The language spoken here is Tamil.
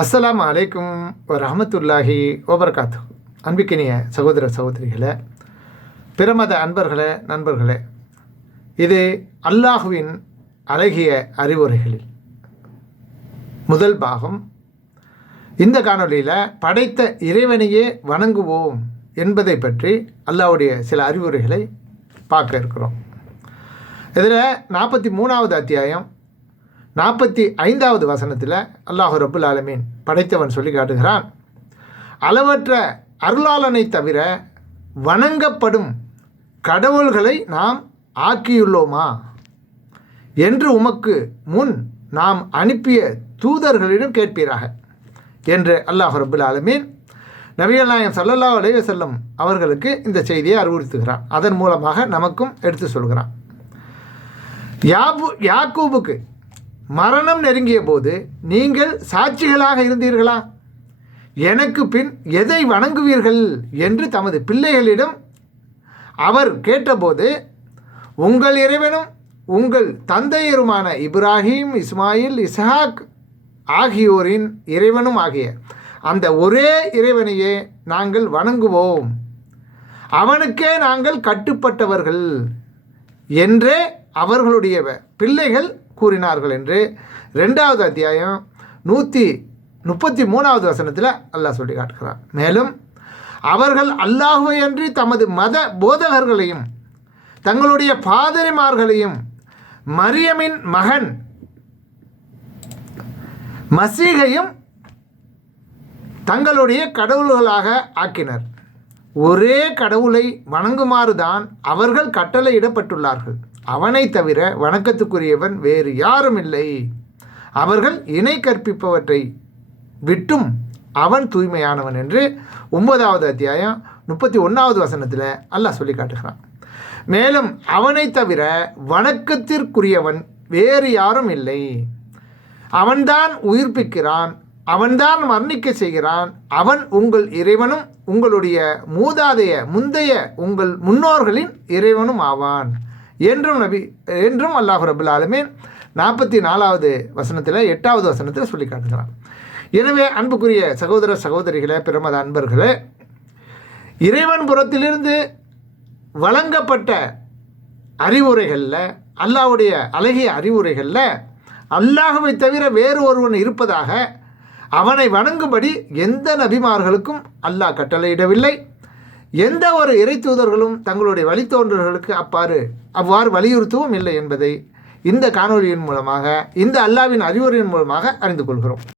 அஸ்ஸலாமு அலைக்கும் வரஹ்மத்துல்லாஹி வபரகாத்து. அன்பிக்கினிய சகோதர சகோதரிகளே, பிரமத அன்பர்களே, நண்பர்களே, இது அல்லாஹுவின் அழகிய அறிவுரைகளில் முதல் பாகம். இந்த காணொலியில் படைத்த இறைவனையே வணங்குவோம் என்பதை பற்றி அல்லாஹ்வுடைய சில அறிவுரைகளை பார்க்க இருக்கிறோம். இதில் 43வது அத்தியாயம் 45வது வசனத்தில் அல்லாஹ் ரப்புல் ஆலமீன் படைத்தவன் சொல்லி காட்டுகிறான், அளவற்ற அருளாளனை தவிர வணங்கப்படும் கடவுள்களை நாம் ஆக்கியுள்ளோமா என்று உமக்கு முன் நாம் அனுப்பிய தூதர்களிடம் கேட்பீராக என்று அல்லாஹ் ரப்புல் ஆலமீன் நபிகள் நாயகம் ஸல்லல்லாஹு அலைஹி வஸல்லம் அவர்களுக்கு இந்த செய்தியை அறிவுறுத்துகிறான். அதன் மூலமாக நமக்கும் எடுத்து சொல்கிறான். யாக்கூபுக்கு மரணம் நெருங்கிய போது நீங்கள் சாட்சிகளாக இருந்தீர்களா? எனக்கு பின் எதை வணங்குவீர்கள் என்று தமது பிள்ளைகளிடம் அவர் கேட்டபோது, உங்கள் இறைவனும் உங்கள் தந்தையருமான இப்ராஹீம், இஸ்மாயில், இஸ்ஹாக் ஆகியோரின் இறைவனும் ஆகிய அந்த ஒரே இறைவனையே நாங்கள் வணங்குவோம், அவனுக்கே நாங்கள் கட்டுப்பட்டவர்கள் என்றே அவர்களுடைய பிள்ளைகள் கூறினார்கள் என்று 2வது அத்தியாயம் 133வது வசனத்தில் அல்லாஹ் சொல்லி காட்டுகிறார். மேலும் அவர்கள் அல்லாஹுவை அன்றி தமது மத போதகர்களையும் தங்களுடைய பாதிரிமார்களையும் மரியமின் மகன் மசீகையும் தங்களுடைய கடவுள்களாக ஆக்கினர். ஒரே கடவுளை வணங்குமாறு தான் அவர்கள் கட்டளையிடப்பட்டுள்ளார்கள். அவனை தவிர வணக்கத்துக்குரியவன் வேறு யாரும் இல்லை. அவர்கள் இணை கற்பிப்பவற்றை விட்டும் அவன் தூய்மையானவன் என்று 9வது அத்தியாயம் 31வது வசனத்தில் அல்லாஹ் சொல்லி காட்டுகிறான். மேலும் அவனை தவிர வணக்கத்திற்குரியவன் வேறு யாரும் இல்லை. அவன்தான் உயிர்ப்பிக்கிறான், அவன்தான் மரணிக்க செய்கிறான், அவன் உங்கள் இறைவனும் உங்களுடைய முந்தைய உங்கள் முன்னோர்களின் இறைவனும் ஆவான் என்றும் அல்லாஹ் ரப்புல் ஆலமீன் 44வது வசனத்தில் 8வது வசனத்தில் சொல்லி காட்டுகிறான். எனவே அன்புக்குரிய சகோதர சகோதரிகளே, பிரமத அன்பர்களே, இறைவன் புறத்திலிருந்து வழங்கப்பட்ட அறிவுரைகளில், அல்லாஹ்வுடைய அழகிய அறிவுரைகளில் அல்லாஹ்வை தவிர வேறு ஒருவன் இருப்பதாக அவனை வணங்கும்படி எந்த நபிமார்களுக்கும் அல்லாஹ் கட்டளையிடவில்லை. எந்த ஒரு இறை தூதர்களும் தங்களுடைய வழித்தோன்றல்களுக்கு அவ்வாறு வலியுறுத்தவும் இல்லை என்பதை இந்த காணொலியின் மூலமாக, இந்த அல்லாஹ்வின் அறிவுரையின் மூலமாக அறிந்து கொள்கிறோம்.